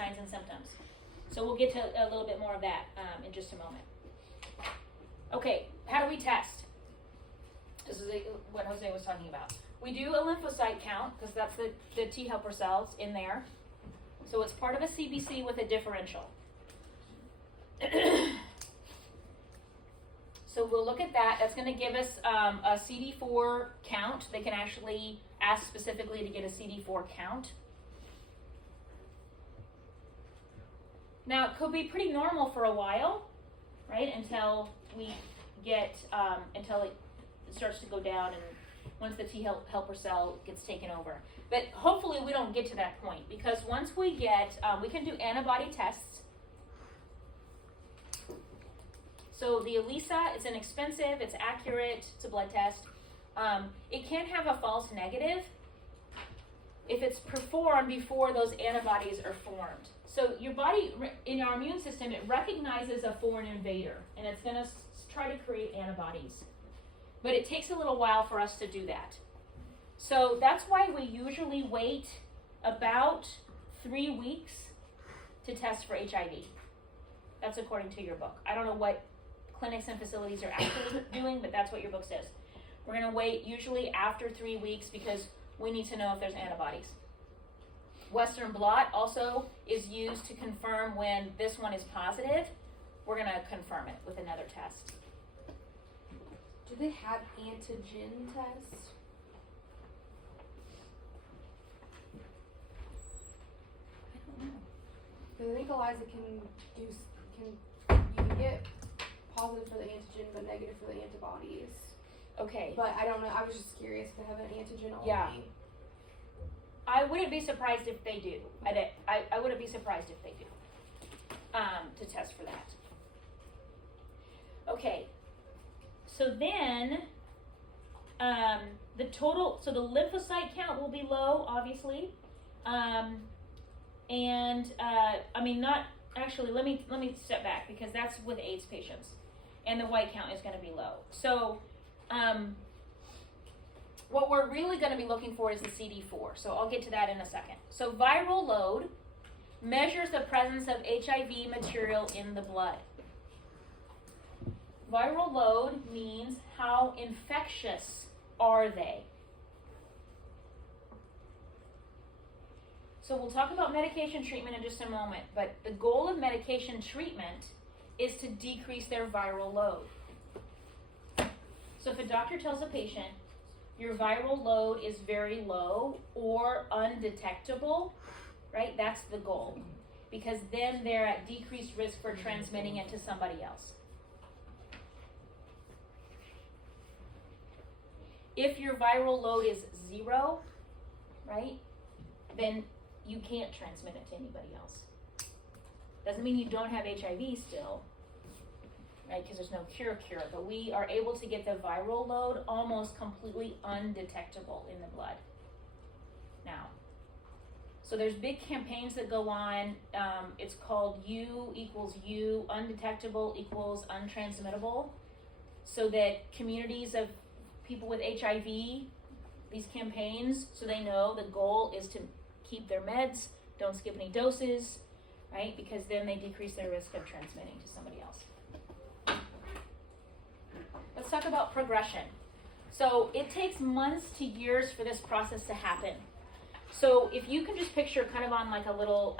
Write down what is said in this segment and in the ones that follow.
signs and symptoms. So we'll get to a little bit more of that in just a moment. Okay, how do we test? This is what Jose was talking about. We do a lymphocyte count, because that's the T helper cells in there. So it's part of a CBC with a differential. So we'll look at that. That's going to give us a CD4 count. They can actually ask specifically to get a CD4 count. Now, it could be pretty normal for a while, right, until we get, until it starts to go down and once the T helper cell gets taken over. But hopefully we don't get to that point, because once we get, we can do antibody tests. So the ELISA is inexpensive, it's accurate, it's a blood test. It can have a false negative if it's performed before those antibodies are formed. So your body, in our immune system, it recognizes a foreign invader, and it's going to try to create antibodies. But it takes a little while for us to do that. So that's why we usually wait about 3 weeks to test for HIV. That's according to your book. I don't know what clinics and facilities are actually doing, but that's what your book says. We're going to wait usually after 3 weeks because we need to know if there's antibodies. Western blot also is used to confirm when this one is positive. We're going to confirm it with another test. Do they have antigen tests? I don't know. Because I think ELISA you can get positive for the antigen but negative for the antibodies. Okay. But I don't know. I was just curious if they have an antigen only. Yeah. I wouldn't be surprised if they do. I wouldn't be surprised if they do. To test for that. Okay. So then, the lymphocyte count will be low, obviously. I mean, not actually. Let me step back, because that's with AIDS patients, and the white count is going to be low. So, what we're really going to be looking for is the CD4. So I'll get to that in a second. So viral load measures the presence of HIV material in the blood. Viral load means how infectious are they. So we'll talk about medication treatment in just a moment, but the goal of medication treatment is to decrease their viral load. So if a doctor tells a patient, your viral load is very low or undetectable, right? That's the goal, because then they're at decreased risk for transmitting it to somebody else. If your viral load is 0, right, then you can't transmit it to anybody else. Doesn't mean you don't have HIV still, right, because there's no cure, but we are able to get the viral load almost completely undetectable in the blood now. So there's big campaigns that go on. It's called U equals U, undetectable equals untransmittable, so that communities of people with HIV, these campaigns, so they know the goal is to keep their meds, don't skip any doses, right, because then they decrease their risk of transmitting to somebody else. Let's talk about progression. So it takes months to years for this process to happen. So if you can just picture kind of on like a little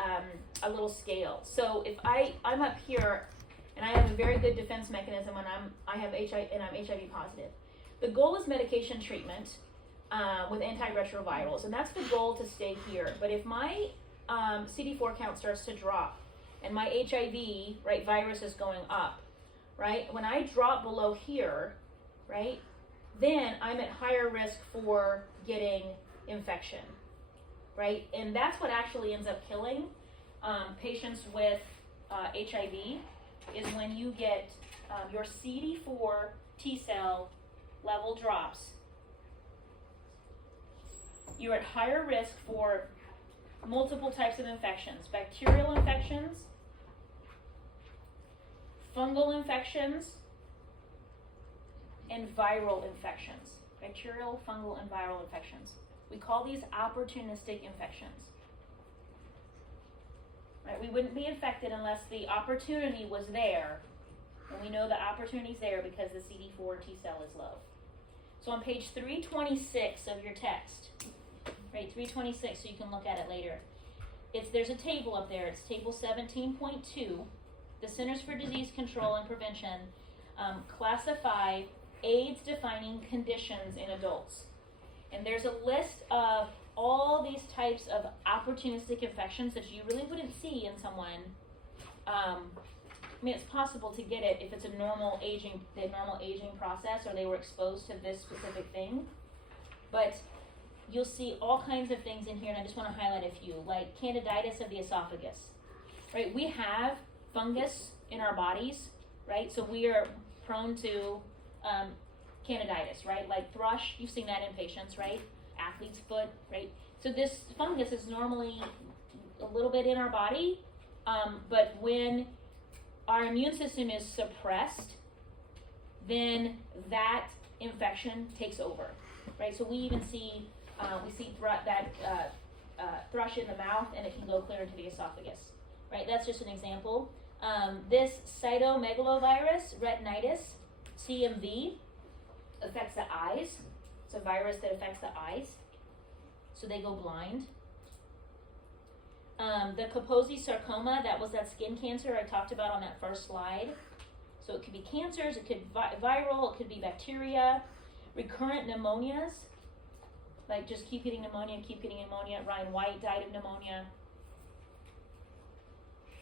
scale. So if I'm up here and I have a very good defense mechanism when I'm HIV positive. The goal is medication treatment with antiretrovirals, and that's the goal to stay here. But if my CD4 count starts to drop and my HIV, right, virus is going up, right? When I drop below here, right, then I'm at higher risk for getting infection, right? And that's what actually ends up killing patients with HIV, is when you get your CD4 T cell level drops. You're at higher risk for multiple types of infections: bacterial infections, fungal infections, and viral infections. Bacterial, fungal, and viral infections. We call these opportunistic infections. right? We wouldn't be infected unless the opportunity was there. And we know the opportunity's there because the CD4 T cell is low. So on page 326 of your text, right, 326, so you can look at it later. There's a table up there. It's table 17.2. The Centers for Disease Control and Prevention classify AIDS-defining conditions in adults. And there's a list of all these types of opportunistic infections that you really wouldn't see in someone. I mean, it's possible to get it if it's the normal aging process, or they were exposed to this specific thing. But you'll see all kinds of things in here, and I just want to highlight a few, like candidiasis of the esophagus, right? We have fungus in our bodies, right? So we are prone to candidiasis, right? Like thrush, you've seen that in patients, right? Athlete's foot, right? So this fungus is normally a little bit in our body, but when our immune system is suppressed, then that infection takes over, right? So we even see thrush in the mouth, and it can go clear into the esophagus, right? That's just an example. This cytomegalovirus retinitis, CMV, affects the eyes. It's a virus that affects the eyes, so they go blind. The Kaposi sarcoma, that was that skin cancer I talked about on that first slide. So it could be cancers, it could be viral, it could be bacteria. Recurrent pneumonias, like just keep getting pneumonia. Ryan White died of pneumonia.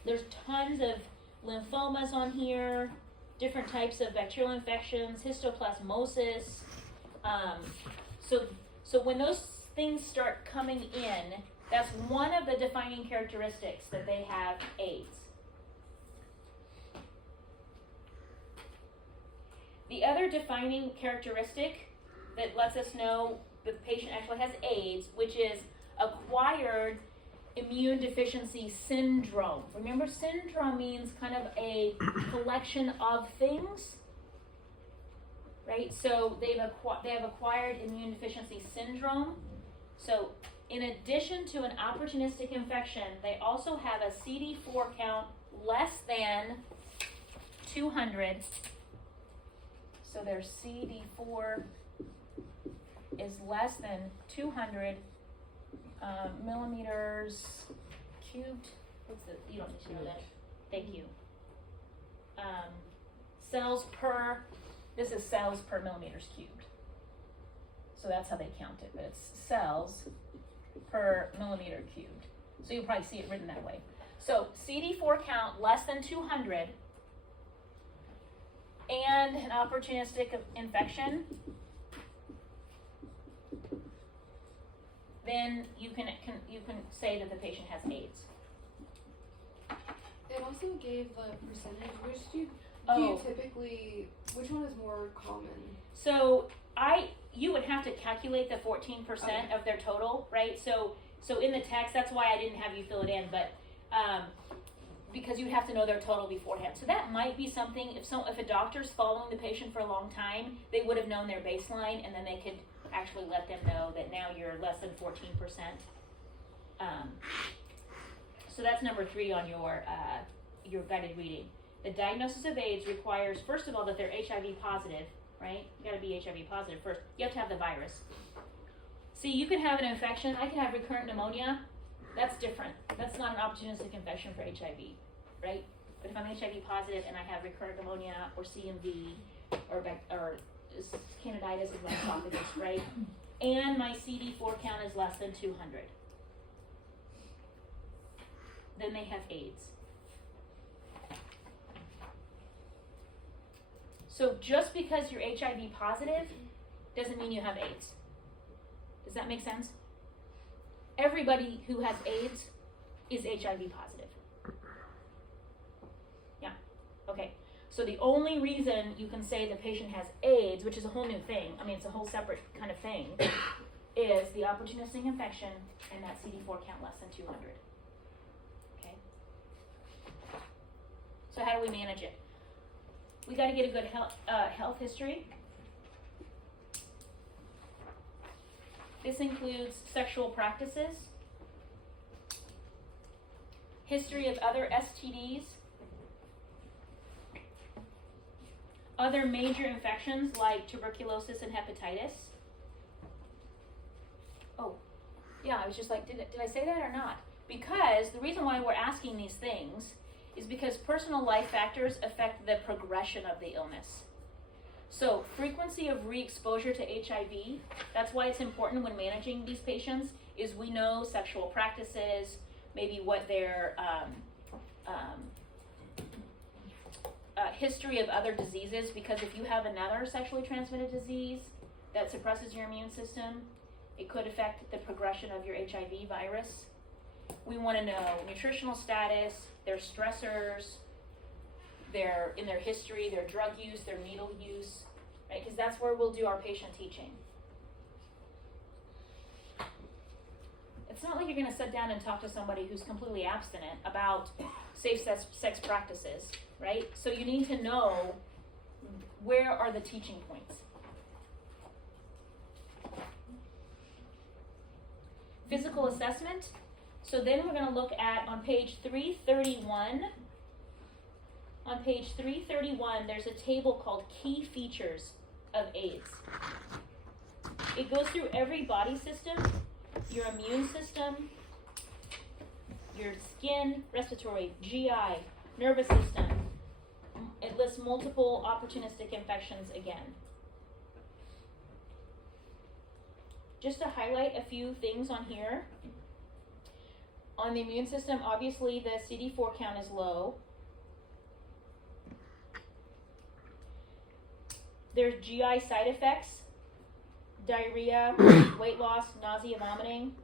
There's tons of lymphomas on here, different types of bacterial infections, histoplasmosis. So when those things start coming in, that's one of the defining characteristics that they have AIDS. The other defining characteristic that lets us know the patient actually has AIDS, which is acquired immune deficiency syndrome. Remember, syndrome means kind of a collection of things, right? So they have acquired immune deficiency syndrome. So in addition to an opportunistic infection, they also have a CD4 count less than 200. So their CD4 is less than 200 millimeters cubed. What's it? You don't need to know that. Thank you. Cells per, this is cells per millimeters cubed. So that's how they count it, but it's cells per millimeter cubed. So you'll probably see it written that way. So CD4 count less than 200 and an opportunistic infection, then you can say that the patient has AIDS. It also gave the percentage. Which one is more common? So you would have to calculate the 14% of their total, right? So in the text, that's why I didn't have you fill it in, but because you'd have to know their total beforehand. So that might be something, if a doctor's following the patient for a long time, they would have known their baseline, and then they could actually let them know that now you're less than 14%. So that's number 3 on your guided reading. The diagnosis of AIDS requires, first of all, that they're HIV positive, right? You gotta be HIV positive first. You have to have the virus. See, you can have an infection. I can have recurrent pneumonia. That's different. That's not an opportunistic infection for HIV, right? But if I'm HIV positive and I have recurrent pneumonia or CMV or candidiasis of my esophagus, right? And my CD4 count is less than 200. Then they have AIDS. So just because you're HIV positive doesn't mean you have AIDS. Does that make sense? Everybody who has AIDS is HIV positive. Yeah, okay. So the only reason you can say the patient has AIDS, which is a whole new thing, I mean, it's a whole separate kind of thing, is the opportunistic infection and that CD4 count less than 200. Okay? So how do we manage it? We got to get a good health history. This includes sexual practices, history of other STDs, other major infections like tuberculosis and hepatitis. Oh, yeah, I was just like, did I say that or not? Because the reason why we're asking these things is because personal life factors affect the progression of the illness. So frequency of re-exposure to HIV, that's why it's important when managing these patients, is we know sexual practices, maybe what their history of other diseases, because if you have another sexually transmitted disease that suppresses your immune system, it could affect the progression of your HIV virus. We want to know nutritional status, their stressors, in their history, their drug use, their needle use, right? Because that's where we'll do our patient teaching. It's not like you're going to sit down and talk to somebody who's completely abstinent about safe sex practices, right? So you need to know where are the teaching points. Physical assessment. So then we're going to look at on page 331. On page 331, there's a table called Key Features of AIDS. It goes through every body system, your immune system, your skin, respiratory, GI, nervous system. It lists multiple opportunistic infections again. Just to highlight a few things on here. On the immune system, obviously the CD4 count is low. There's GI side effects, diarrhea, weight loss, nausea, vomiting.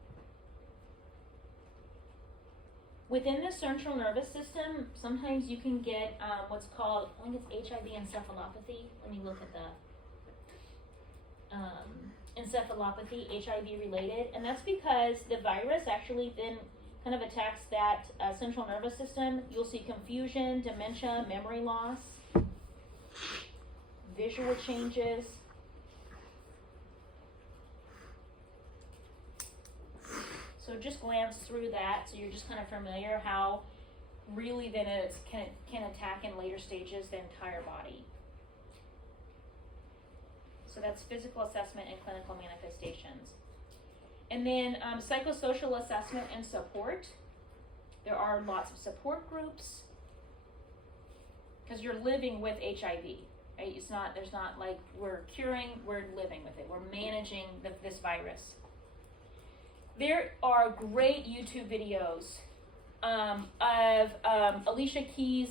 Within the central nervous system, sometimes you can get what's called, I think it's HIV encephalopathy. Let me look at the encephalopathy, HIV related. And that's because the virus actually then kind of attacks that central nervous system. You'll see confusion, dementia, memory loss, visual changes. So just glance through that so you're just kind of familiar how really then it can attack in later stages the entire body. So that's physical assessment and clinical manifestations. And then psychosocial assessment and support. There are lots of support groups because you're living with HIV, right? There's not like we're curing, we're living with it. We're managing this virus. There are great YouTube videos of Alicia Keys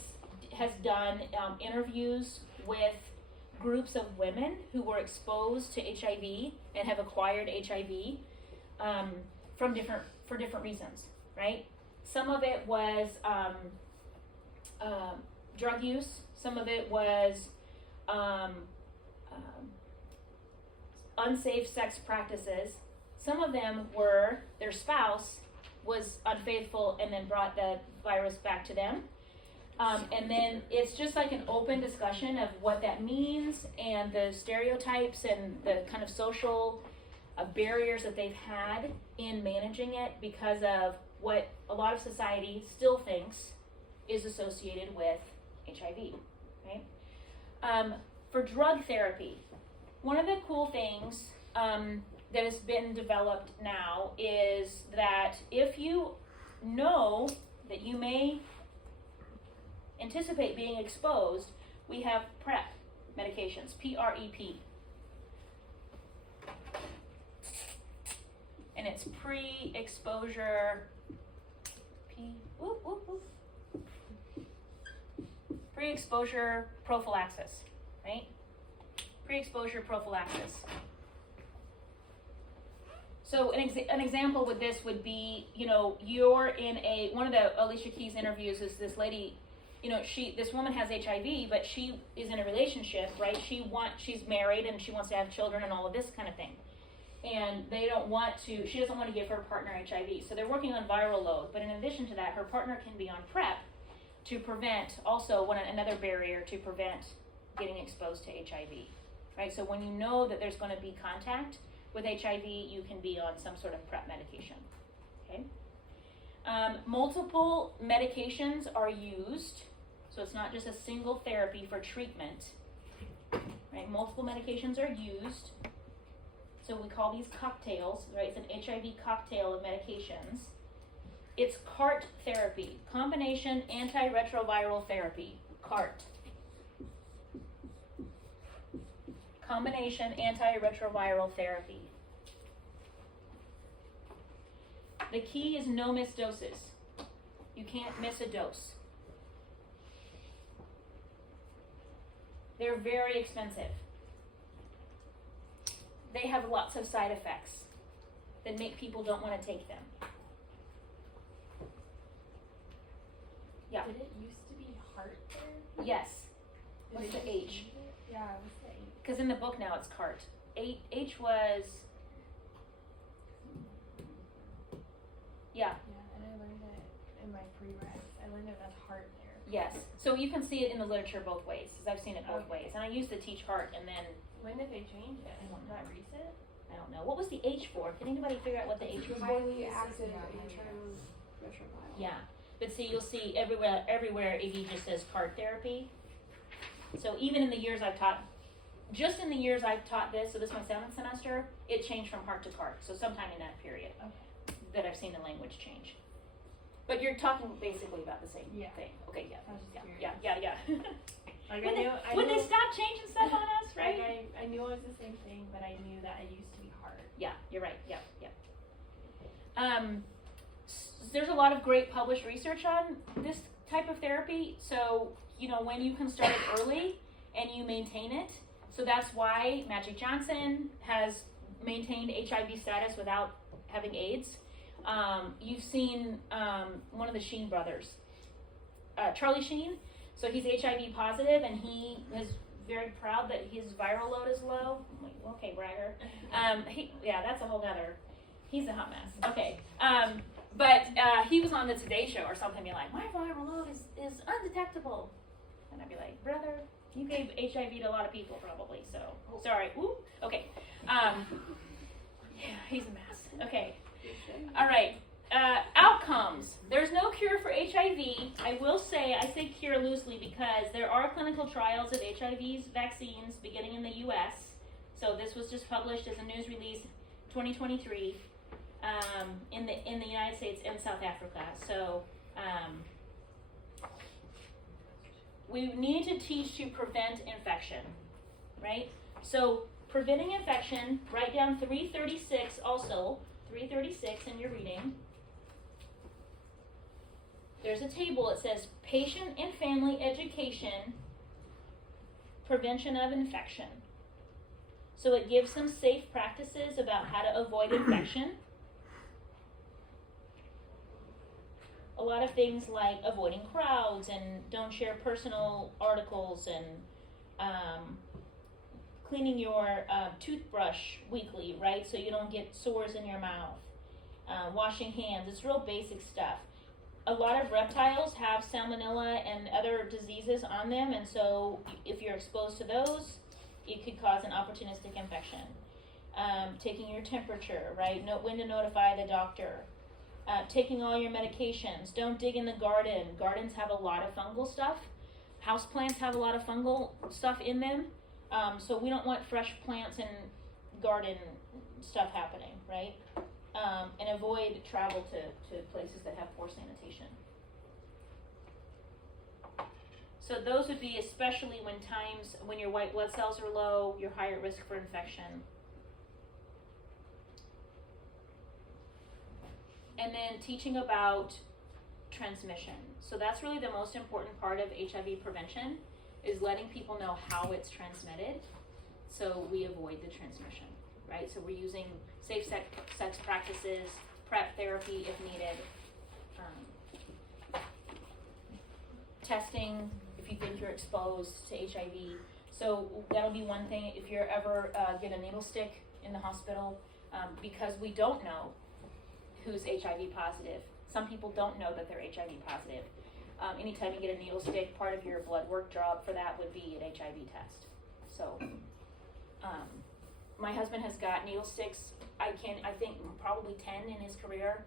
has done interviews with groups of women who were exposed to HIV and have acquired HIV for different reasons, right? Some of it was drug use. Some of it was unsafe sex practices. Some of them were their spouse was unfaithful and then brought the virus back to them. And then it's just like an open discussion of what that means and the stereotypes and the kind of social barriers that they've had in managing it because of what a lot of society still thinks is associated with HIV, right? For drug therapy, one of the cool things that has been developed now is that if you know that you may anticipate being exposed, we have PrEP medications, PrEP. And it's pre-exposure, pre-exposure prophylaxis, right? Pre-exposure prophylaxis. So an example with this would be, you're in one of the Alicia Keys interviews is this lady, this woman has HIV, but she is in a relationship, right? She's married and she wants to have children and all of this kind of thing. And she doesn't want to give her partner HIV. So they're working on viral load. But in addition to that, her partner can be on PrEP to prevent, also another barrier to prevent getting exposed to HIV, right? So when you know that there's going to be contact with HIV, you can be on some sort of PrEP medication, okay? Multiple medications are used, so it's not just a single therapy for treatment, right? Multiple medications are used, so we call these cocktails, right? It's an HIV cocktail of medications. It's CART therapy, combination antiretroviral therapy, CART. Combination antiretroviral therapy. The key is no missed doses. You can't miss a dose. They're very expensive. They have lots of side effects that make people don't want to take them. Yeah. Did it used to be heart therapy? Yes. Did What's they the just H? change it? Yeah, what's the H? Because in the book now it's CART. H was, yeah, Yeah, and I learned it in my prereqs. I learned it as heart therapy. yes. So you can see it in the literature both ways, because I've seen it both Okay. ways. And I used to teach heart, and then, When did they change it? I don't know. Not recent? I don't know. What was the H for? Can anybody figure out what the H was for? Highly active Yeah. antiretroviral. Yeah. But see, you'll see everywhere it just says CART therapy. So even in the years I've taught, just in the years I've taught this, so this is my 7th semester, it changed from heart to CART. So sometime in that period Okay. that I've seen the language change. But you're talking basically about the same Yeah. thing. Okay, yeah. I was just Yeah, curious. yeah. Like When I knew, when they stop changing stuff on us, right? Like I knew it was the same thing, but I knew that it used to be heart. Yeah, you're right. Yeah, yeah. There's a lot of great published research on this type of therapy. So, you know, when you can start it early and you maintain it. So that's why Magic Johnson has maintained HIV status without having AIDS. You've seen one of the Sheen brothers, Charlie Sheen. So he's HIV positive, and he is very proud that his viral load is low. I'm like, okay, bragger. That's a whole nother. He's a hot mess. Okay. But he was on the Today Show or something, being like, my viral load is undetectable. And I'd be like, brother, you gave HIV to a lot of people probably, so sorry. Ooh, okay. Yeah, he's a mess. Okay. All right. Outcomes. There's no cure for HIV. I will say, I say cure loosely because there are clinical trials of HIV's vaccines beginning in the U.S. So this was just published as a news release, 2023, in the United States and South Africa. So we need to teach to prevent infection, right? So preventing infection. Write down 336 also. 336 in your reading. There's a table. It says patient and family education, prevention of infection. So it gives some safe practices about how to avoid infection. A lot of things like avoiding crowds and don't share personal articles and cleaning your toothbrush weekly, right? So you don't get sores in your mouth. Washing hands. It's real basic stuff. A lot of reptiles have salmonella and other diseases on them, and so if you're exposed to those, it could cause an opportunistic infection. Taking your temperature, right? Know when to notify the doctor. Taking all your medications. Don't dig in the garden. Gardens have a lot of fungal stuff. Houseplants have a lot of fungal stuff in them. So we don't want fresh plants and garden stuff happening, right? And avoid travel to places that have poor sanitation. So those would be especially when your white blood cells are low, you're higher at risk for infection. And then teaching about transmission. So that's really the most important part of HIV prevention, is letting people know how it's transmitted so we avoid the transmission, right? So we're using safe sex practices, PrEP therapy if needed, testing if you think you're exposed to HIV. So that'll be one thing if you're ever get a needle stick in the hospital, because we don't know who's HIV positive. Some people don't know that they're HIV positive. Anytime you get a needle stick, part of your blood work job for that would be an HIV test. So my husband has got needle sticks, I think probably 10 in his career,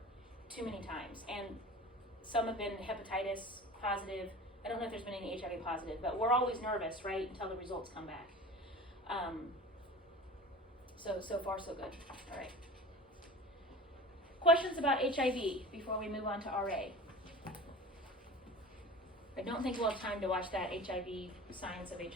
too many times, and some have been hepatitis positive. I don't know if there's been any HIV positive, but we're always nervous, right, until the results come back. So far so good. All right. Questions about HIV before we move on to RA? I don't think we'll have time to watch that HIV science of HIV.